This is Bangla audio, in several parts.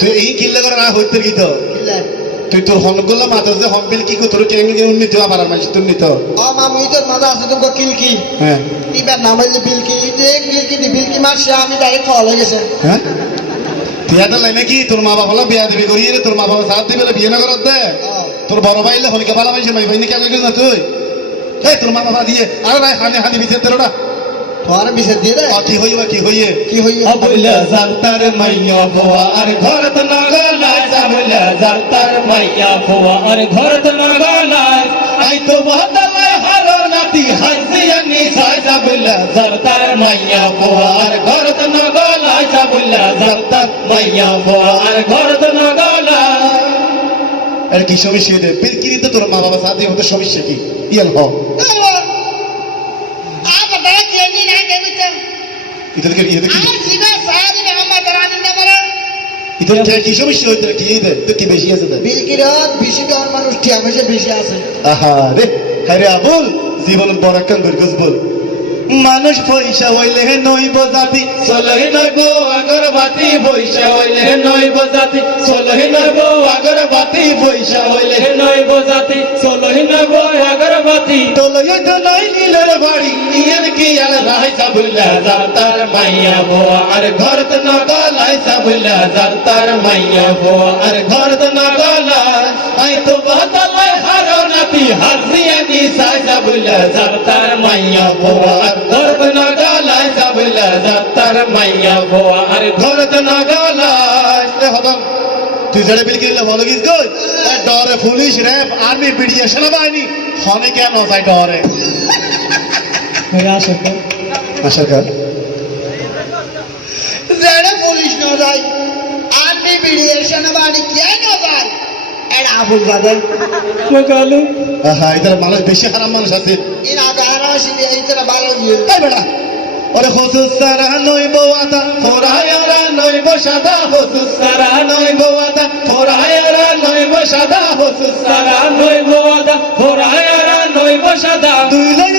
তুই এই কিল্লে করে না হইতে কি তো? কিলে তুই তোর হনগুলো মাথা যে হম্পিল কি করতো কেন উন্নীত আবার মাঝে তুই নিত। ও মামু ইদের মাঝে আছে তুমি কিলকি হ্যাঁ। ইবার নাম হইলে বিলকি ইদে বিলকি দি বিলকি মারছে আমি ডাইরেক্ট ফল হয়ে গেছে। হ্যাঁ? একটা লাইনে কি তোর মা বাবা বিয়া দিবি করিয়ে রে তোর মা বাবা সাথ দিবে বিয়ে না করত দে। তোর বড় ভাইলে হলিকা ভালো পাইছে মাই ভাইনি কেমন না তুই? এই তোর মা বাবা দিয়ে আরে ভাই হানি হানি বিছে তোরটা তোমার বিষে দিয়ে রে কি হইয়া কি হইয়ে কি হইয়ে আবুলা জাতার মাইয়া ভোয়া আর ঘর তো না গালায় আবুলা জাতার মাইয়া ভোয়া আর ঘর তো না আই তো নাতি মাইয়া ভোয়া আর ঘর তো না গালায় আবুলা জাতার মাইয়া ভোয়া আর ঘর তো না আর কি সমস্যা দে পীর তোর মা বাবা সাথে হতে সমস্যা কি? ইয়াল ഇതൊക്കെ ഇതൊക്കെ ഇതൊക്കെ কিছু বেশি হইতে কি এইতে তো কি বেশি আছে বিলকিরাত বেশি দর মানুষ কি আমাশে বেশি আছে আহা রে আরে আবুল জীবন বরাকান গর্গস বল মানুষ পয়সা হইলে নইব জাতি চলহি নইব আগর বাতি পয়সা হইলে নইব জাতি চলহি নইব আগর বাতি পয়সা হইলে নইব জাতি চলহি নইব আগর বাতি তলহি তো নাই নীলের ভাই আর রাইসা বুল্লা জাতার মাইয়া বো আর তো না আই তো বাতালাই হারো নাতি মাইয়া বো আর তো না গালাইসা বুল্লা জাতার মাইয়া বো আর ঘর তো না গালাইসা তুই যারা বিল কিনলে ভালো গিস গো। ডরে পুলিশ, র্যাব, আর্মি, বিডিএ, সেনাবাহিনী। ফনে কেন যায় ডরে? আশা কর। জেডে পুলিশ ন যায় আর্মি বিডিএর সেনাবাহিনী কে ন যায় এটা আবুল বাদে আহা ইতার মানুষ বেশি হারাম মানুষ আছে। ইন আগারা সিলে ইতরা ভালো গিয়ে এই বেটা ওরে হসুস সারা নইব আতা তোরায়ারা নইব সাদা হসুস সারা নইব সাদা। হসুস সারা নইব সাদা। দুই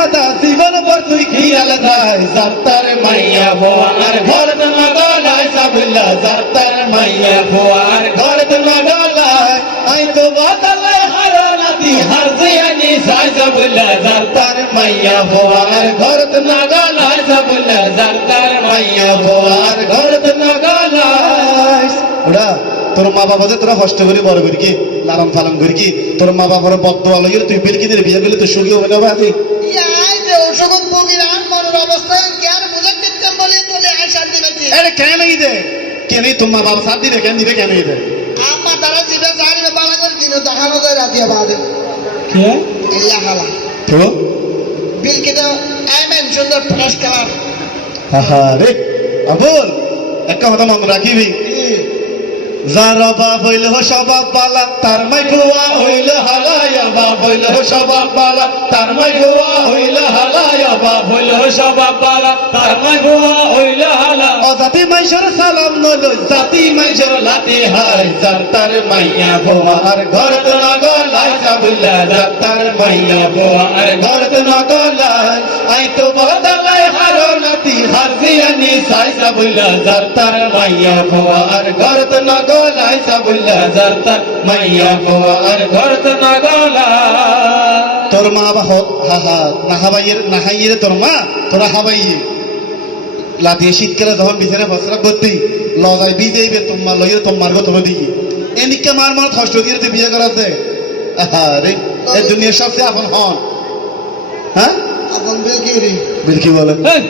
হাদা জীবন ভর তুই কি আলাদাই জাতার মাইয়া বোয়ার ঘর নগলায় সাবুল্লা জাতার মাইয়া বোয়ার ঘর নগলায় আই তো জিয়ানি সাই জাতার মাইয়া ঘর নগলায় সাবুল্লা জাতার মাইয়া ঘর নগলায় ওরা, তোর মা বাবা যে তোরা কষ্ট করে বড় করি কি, লালন পালন করি কি, তোর মা বাবার বদোয়া লইলে তুই বিল কিনে বিয়ে করলে তো সুখী হবে না আরে কেন ই দে কেন তোর তোমার বাবা সাথ দিবে কেন দিবে কেন ই দে আম্মা তারা জিবে জানি না বালা করে দিন দেখানো যায় রাতিয়া বাদে। ইল্লা হালা। তো বিলকি তো আইমেন সুন্দর ফ্রেশ কালার। আহা রে আবুল একটা কথা মনে রাখিবি। যার অভাব হইল সবাব পালা, তার মাই বুয়া হইল হালায়া বাপ হইল সবাব বালা তার মাই বুয়া হইল হালায়া বাপ হইল সবাব বালা তার মাই বুয়া হইল হালা। অজাতি মাইসর সালাম নলই জাতি মাইজর লাতি হাই জাতার মাইয়া বুয়া, আর ঘর তো নগলাই সাবুল্লা জাতার মাইয়া বুয়া, আর ঘর তো নগলাই হারজিয়ানি সাই সাবুল্লা জাতার মাইয়া বুয়া আর ঘর তো নগলাই সাবুল্লা জাতার মাইয়া বুয়া আর ঘর তো নগলাই তোর মা বা হত হা হা নাহাবাইয়ের নাহাইয়ের তোর মা তোরা হাবাইয়ে লাতিয়ে শীতকালে যখন বিছানা বস্ত্র করতি লজাই বিজেইবে তোমার লইয়ে তোমার গো তোর দিকে এনিকে মার মার কষ্ট দিয়ে তুই বিয়ে করাতে আহা রে এই দুনিয়ার সবচেয়ে আপন হন। হ্যাঁ আপন বিলকি রে বিলকি বলে এই